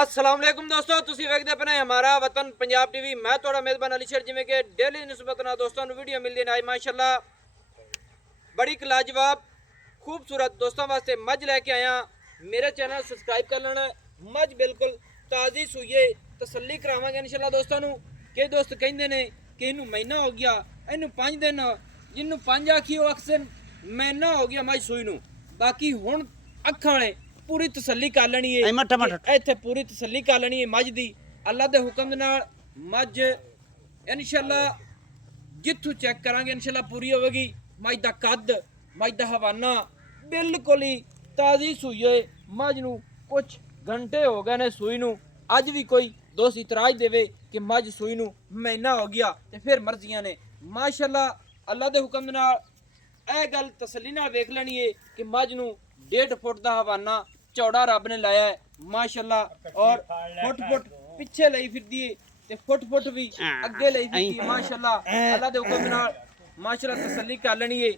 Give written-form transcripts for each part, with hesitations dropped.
अस्सलाम वालेकुम दोस्तों, ਤੁਸੀਂ ਵੇਖਦੇ ਪਏ ਹਮਾਰਾ ਵਤਨ ਪੰਜਾਬ ਟੀਵੀ। ਮੈਂ ਤੁਹਾਡਾ ਮੇਜ਼ਬਾਨ ਅਲੀ ਸ਼ੇਰ। ਜਿਵੇਂ ਕਿ ਡੇਲੀ ਨਿਸਬਤ ਨਾਲ ਦੋਸਤਾਂ ਨੂੰ ਵੀਡੀਓ ਮਿਲਦੀ ਨੇ, ਮਾਸ਼ਾਅੱਲਾ ਬੜੀ ਲਾਜਵਾਬ खूबसूरत दोस्तों वास्ते मज लैके आया। मेरे चैनल सबसक्राइब कर लेना। मज बिल्कुल ताज़ी सूइए तसल्ली करावांगे इंशाल्लाह दोस्तों नू। कि दोस्त कहते ने कि इनू महीना हो गया, इनू 5 दिन, जिन्नू 5 आखी वो अक्सर महीना हो गया मज सूई नू। बाकी हुण अखां ने पूरी तसल्ली कर लेनी है, इत्थे पूरी तसल्ली कर लेनी है मज दी। अल्लाह दे हुक्म दे नाल मज इंशाल्लाह जित्थों चेक करांगे इंशाल्लाह पूरी होगी। मज दा कद, मज दा हवाना बिल्कुल ही ताज़ी सूई है। मज नू कुछ घंटे हो गए ने सूई नू। अज भी कोई दोस्त इतराज देवे कि मज सूई नू महीना हो गया तो फिर मर्जियां ने। माशाअल्लाह अल्लाह दे हुक्म दे नाल ਇਹ ਗੱਲ ਤਸੱਲੀ ਨਾਲ ਵੇਖ ਲੈਣੀ ਹੈ कि मज नू 1.5 फुट ਦਾ ਹਵਾਨਾ ਚੌੜਾ ਰੱਬ ਨੇ ਲਾਇਆ ਹੈ माशाअल्लाह। और फुट ਪਿੱਛੇ ਲਈ ਫਿਰਦੀ ਹੈ ਤੇ फुट ਵੀ ਅੱਗੇ ਲਈ ਫਿਰਦੀ ਹੈ माशाअल्लाह। अल्लाह दे हुक्म दे नाल माशाअल्लाह तसल्ली कर लेनी है।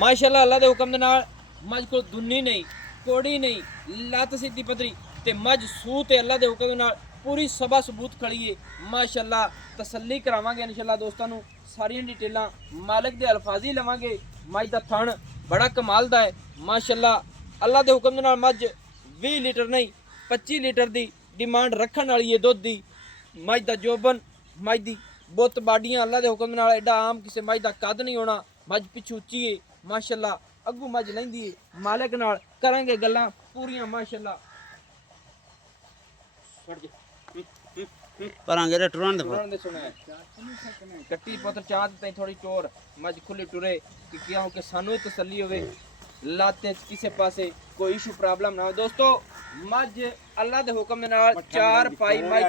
माशाअल्लाह अल्लाह दे हुक्म दे नाल मज को दुन्नी नहीं, कोड़ी नहीं, लत सीधी पतरी ते मज सूह ते अल्लाह दे हुक्म दे नाल पूरी सभा सबूत खड़ी है माशाअल्लाह। तसल्ली करावांगे इंशाअल्लाह दोस्तों नू। सारियां डिटेलां मालिक दे अल्फाजी लवांगे। मज दा थण बड़ा कमाल दा है माशाअल्लाह। अल्लाह दे हुक्म दे नाल मज 20 लीटर नहीं 25 लीटर दी डिमांड रखण वाली है दुध दी। मज दा जोबन, मज दी बुत बाडियां अल्लाह दे हुक्म दे नाल एडा आम किसी मज दा कद नहीं होना। मज पिछू उच्ची है माशाअल्लाह। अगू मज लैंदी है मालिक नाल करांगे गल्लां पूरियां माशाअल्लाह। परांगे रे टुरान दे सुने कट्टी पुत्र चांद तई थोड़ी चोर मज खुली टुरे कि किया हो कि सानू तसल्ली होवे लाते किसे पासे कोई इशू प्रॉब्लम ना हो। दोस्तों मज अल्लाह दे हुक्म दे नाल 4 पाई मज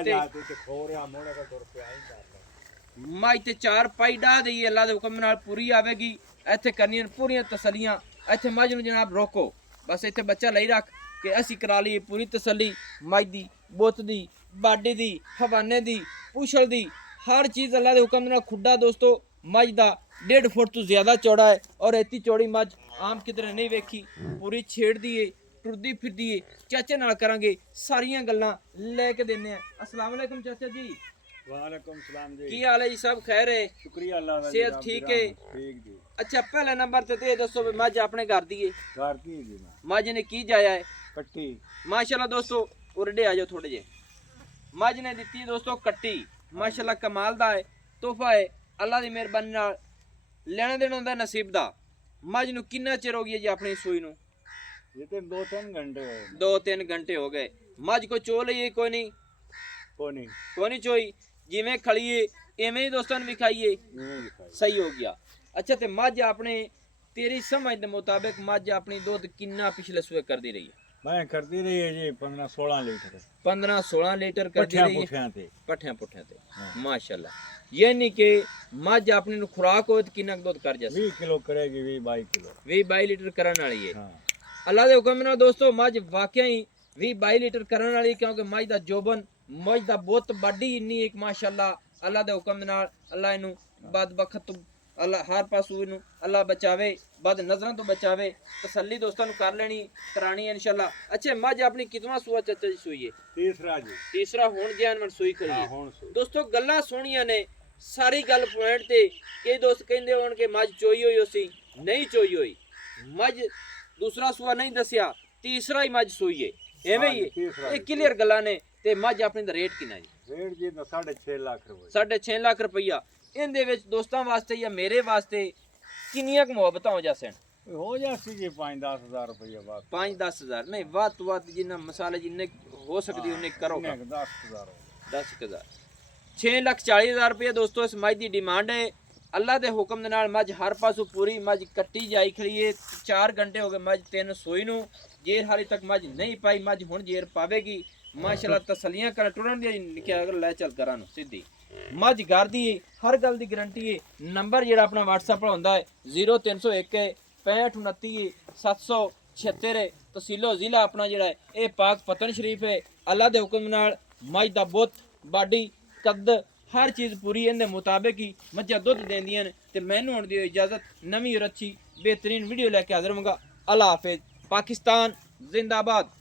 ते 4 पाई डा दी अल्लाह दे हुक्म नाल पूरी आवेगी। इत्थे करनियां पूरियां तसल्लियां। इत्थे मज नू जनाब रोको बस, इत्थे बच्चा लई रख कि असी करा ली पूरी तसल्ली। मज दी बुत दी बाडी दी हवाने दी पुछल दी हर चीज़ अल्लाह दे हुक्म नाल खुड्डा। दोस्तों मज दा 1.5 फुट तो ज़्यादा चौड़ा है और इतनी चौड़ी मज आम किधरे नहीं वेखी। पूरी छेड़ दी है, टुरदी फिरदी है। चाचे नाल करांगे सारियां गल्लां लेके देने। अस्सलाम वालेकुम चाचा जी। वालेकुम सलाम जी। की हाल है जी? सब खैर है? शुक्रिया अल्लाह दा। सेहत ठीक है? ठीक जी। अच्छा पहले नंबर ते दसो भी मज अपने घर दी है? घर की जी। मज ने की जाया है? कट्टी माशाल्लाह। दोस्तों उरडे आ जाओ थोड़े जे। मज ने दी दोस्तों कट्टी माशाल्लाह कमाल दा है, तोहफा है अल्लाह दी मेहरबानी नाल। लेना देना होंदा नसीब दा। मज नू कितना चिर हो गया जी अपनी सूई नू? ये तो 2-3 घंटे हो गए। 2-3 घंटे हो गए। मज को चो लई कोई नहीं? कोई नहीं चोई। जिवें खड़ीए इवें ही दोस्तों ने भी खाइए, सही हो गया। अच्छा ते मज अपने तेरी समझ दे मुताबिक मज अपनी दुध कितना पिछले सूए करती रही है? मैं करती रही है जी 15-16 लीटर। 15-16 लीटर करती रही है पट्ठियां पुट्ठियां ते माशाल्लाह। यानी कि मज अपनी नु खुराक होए तो कितना दुध कर जाए? 20 किलो करेगी, 20-22 किलो। 20-22 लीटर करने वाली है अल्लाह दे हुक्म नाल। दोस्तों मज वाकई 20-22 लीटर करने वाली, क्योंकि मज दा जोबन मज दा बुत बाडी इन्नी एक माशाल्लाह। अल्लाह दे हुक्म नाल अल्लाह इनू बद बखत अल्लाह हर पासों इनू अल्लाह बचावे, बद नजरों तो बचावे। तसल्ली दोस्तों नू कर लेनी करानी है इंशाल्लाह। अच्छा मज अपनी कितवा सूआ चाचा जी सूई है? तीसरा जी। तीसरा हुण जैन मन सूई खड़ी है। हुण सूई। दोस्तों गल्लां सोहणियां ने सारी गल पॉइंट ते। कई दोस्त कहंदे होण कि मज चोई होई उसी, नहीं चोई होई। मज दूसरा सूआ नहीं दसिया, तीसरा ही मज सूई है, एवें ही है। ये क्लियर गल्लां ने। ते मज अपने दा रेट कितना जी? रेट जी 6.5 लाख रुपए। 6.5 लाख रुपया। इहदे विच दोस्तां वास्ते या मेरे वास्ते किन्नियां क मुहब्बतां हो जासन? हो जासी जी 5-10 हज़ार रुपया बात। 5-10 हज़ार नहीं, वध तो वध जिन्ना मसाले जिन्ने हो सकदी उन्ने करो। 10 हज़ार 10 हज़ार 6,40,000 रुपया दोस्तों इस मज की डिमांड है। अल्लाह के हुक्म दे नाल मज हर पासों पूरी मज कट्टी जाई खड़ी है। 4 घंटे हो गए मज 3 सोई नू। जेर हाली तक मज नहीं पाई, मज हुण जेर पावेगी माशाल्लाह। तसलियां कर टुरन दी निकल अगर ले चल करा सीधी मज घर दी हर गल की गारंटी है। नंबर जो अपना व्हाट्सएप पर होंदा है 0301 6529 776। तहसीलो जिला अपना जोड़ा है ये पाक पतन शरीफ है। अल्लाह के हुक्म नाल मज दा बुत बाडी कद हर चीज़ पूरी इनके मुताबिक ही मझा दुध देंदियां ने। ते मैनू हुण दी इजाजत नवीं और अच्छी बेहतरीन वीडियो लेके हाजिर होऊंगा। अल्लाह हाफिज। पाकिस्तान जिंदाबाद।